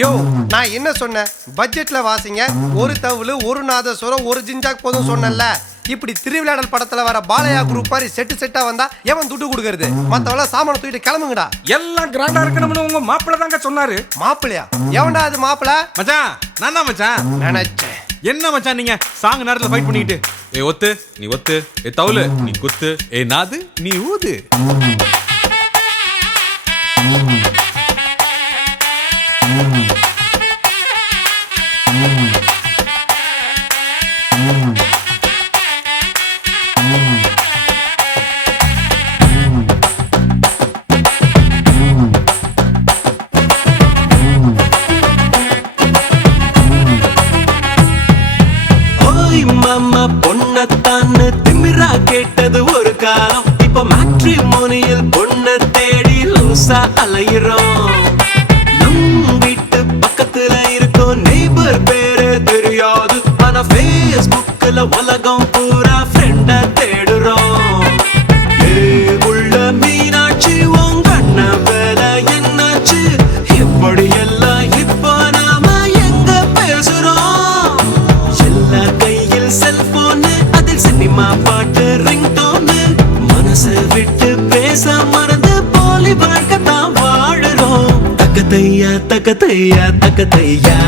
யோ நான் என்ன சொன்னேன்? பட்ஜெட்ல வாசிங்க, ஒரு தவுளு ஒரு நாதஸ்வரம் ஒரு ஜிஞ்சாக் போதும் சொன்னேன்ல. இப்படி திருவிளையாடல் படத்துல வர பாலையா குரூப் மாதிரி செட்டா வந்தா எவன் துட்டு கொடுக்கறது? மத்தவள சாமான தூக்கிட்டு கிளம்புங்கடா. எல்லாம் கிராண்டா இருக்கணும்னு உங்க மாப்பிள்ள தாங்க சொன்னாரு. மாப்பிளையா? எவன்டா அது மாப்பிள்ள? மச்சான் நான் தான் மச்சான். நினைச்சேன். என்ன மச்சான் நீங்க சாங் நேரத்துல ஃபைட் பண்ணிக்கிட்டு? ஏ ஒத்து நீ ஒத்து, ஏ தவுலு நீ குத்து, ஏ நாது நீ ஊது. மாமா பொண்ணத்தான்னு திமிரா கேட்டது ஒரு காலம். இப்ப மேட்ரிமோனியல் பொண்ண தேடி லூசா அலையிறோம். நம் வீட்டு பக்கத்துல இருக்கும் நெய்பர் பேரு தெரியாது, ஆனா ஃபேஸ்புக்ல உலகம் பூரா ஃப்ரெண்ட தேடுறோம். உள்ள மீனாட்சி உங்க அண்ணன் வேலை என்னாச்சு? எப்படி எல்லாம் இப்ப நாம எங்க பேசுறோம்? எல்லா கையில் செல்போனு, அதில் சினிமா பாட்டு ரிங்டோனு. மனசு விட்டு பேச மறந்து போலி வாழ்க்கை தான் வாழுறோம். தக்கத்தையா தக்கத்தையா தக்கத்தையா,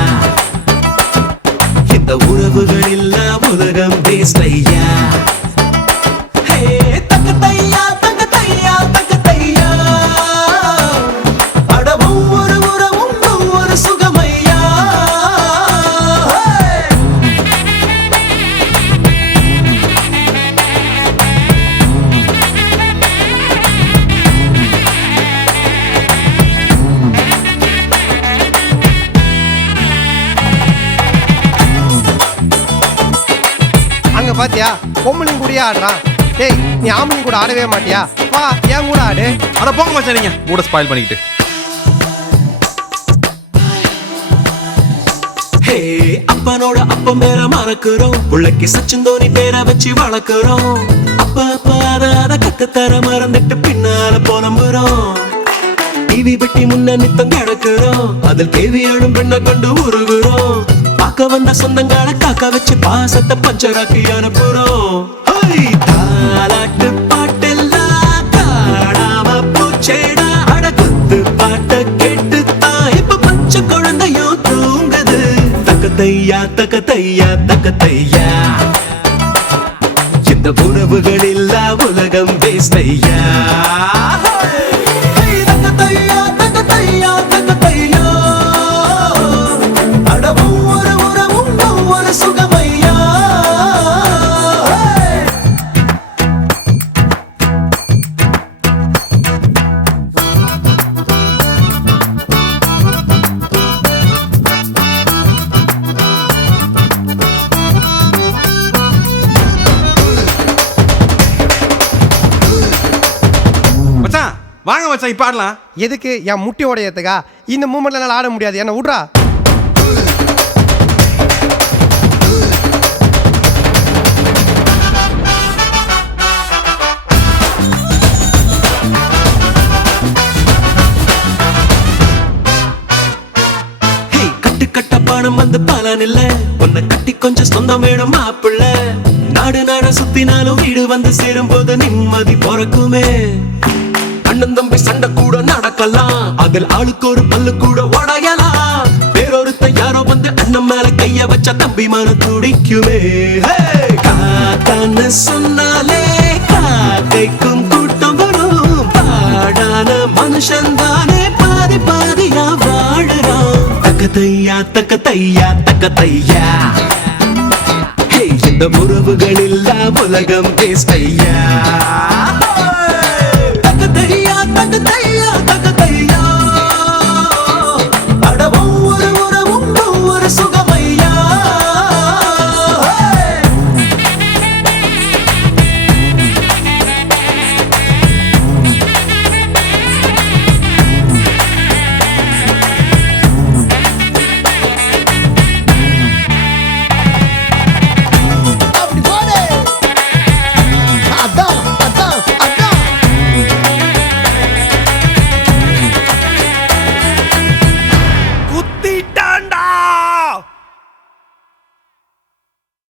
இந்த உறவுகள் இல்ல உலகம் பேசையா. தக்கத்தையா தக்கத்தையா தக்கத்தையா, அட ஒவ்வொரு உறவும் ஒவ்வொரு சுகமையா. அங்க பாத்தியா பொம்பளையும் கூடயே ஆடுறான். டேய் நீ ஆம்பளையும் கூட ஆடவே மாட்டியா? வா என் கூட ஆடு. அட போங்க மச்சான் நீங்க மூட ஸ்பாயில் பண்ணிக்கிட்டு. அப்பனோட அப்பன் பேர மறக்கிறோம், புள்ளைக்கு சச்சின் தோனி பேரை வச்சு வளர்க்கிறோம். அப்ப அத கத்துத்தர மறந்துட்டு பின்னால புலம்புறோம். டிவி பெட்டி முன்ன நித்தம் கிடக்குறோம், அதில் கேவி எழும் பெண்ணை கண்டு உருகுறோம். பார்க்க வந்த சொந்தங்களை காக்க வச்சு பாசத்தை பஞ்சராக்கி அனுப்புறோம். தாலாட்டு பாட்டெல்லாம் காடாம பூச்சேடா, அட குத்து பாட்ட கேட்டு தான் இப்ப பச்சை குழந்தையும் தூங்குது. தக்கத்தையா தக்கத்தையா தக்கத்தையா, இந்த உறவுகள் இல்ல உலகம் வேஸ்டையா. தக்கத்தையா தக்கத்தையா தக்கத்தையா, அட ஒவ்வொரு உறவும் ஒவ்வொரு சுகமையா. மச்சான் வாங்க மச்சான் இப்ப ஆடலாம். எதுக்கு? என் முட்டி உடையத்துக்கா? இந்த மூமெண்ட்ல என்னால ஆட முடியாது, என்ன விட்றா. கட்டு கட்ட பணம் வந்து பலன் இல்ல, உன்னை கட்டி கொஞ்சம் சொந்தம் வேணும் மாப்பிள்ள. நாடு நாட சுத்தினாலும் வீடு வந்து சேரும் போது நிம்மதி பிறக்குமே. அண்ணன் தம்பி சண்டை கூட நடக்கலாம், அதில் ஆளுக்கு ஒரு பல்லு கூட உடையலாம். வேறொருத்த யாரோ வந்து அண்ணன் மேல கைய வச்ச தம்பி மன துடிக்குமே. காக்கான்னு சொன்னாலே காக்கைக்கும் கூட்டம் வரும். பாடான மனுஷன் தானே பாதி பாதியா வாழுறான். தக்கத்தையா தக்கத்தையா தக்கத்தையா, இந்த உறவுகள் இல்ல உலகம் பேசையா.